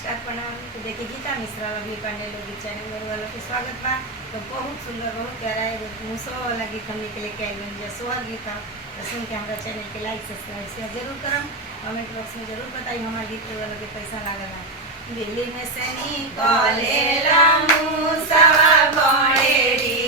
Start बनाऊंगी। तो देखिए गीता मिश्रा लवली पांडे लोग चैनल मेरे वालों के स्वागत बा। तो बहुत सुंदर बहुत प्यारा है मुसो वाला गीत हमने के लिए क्या जो सोहर गीत था तो सुन के हमारा चैनल के लाइक सब्सक्राइब शेयर जरूर करम। कमेंट बॉक्स में जरूर बताइए हमारे गीत वालों के पैसा लागल है। दिल्ली में से निकलेला मुसवा बड़ेरी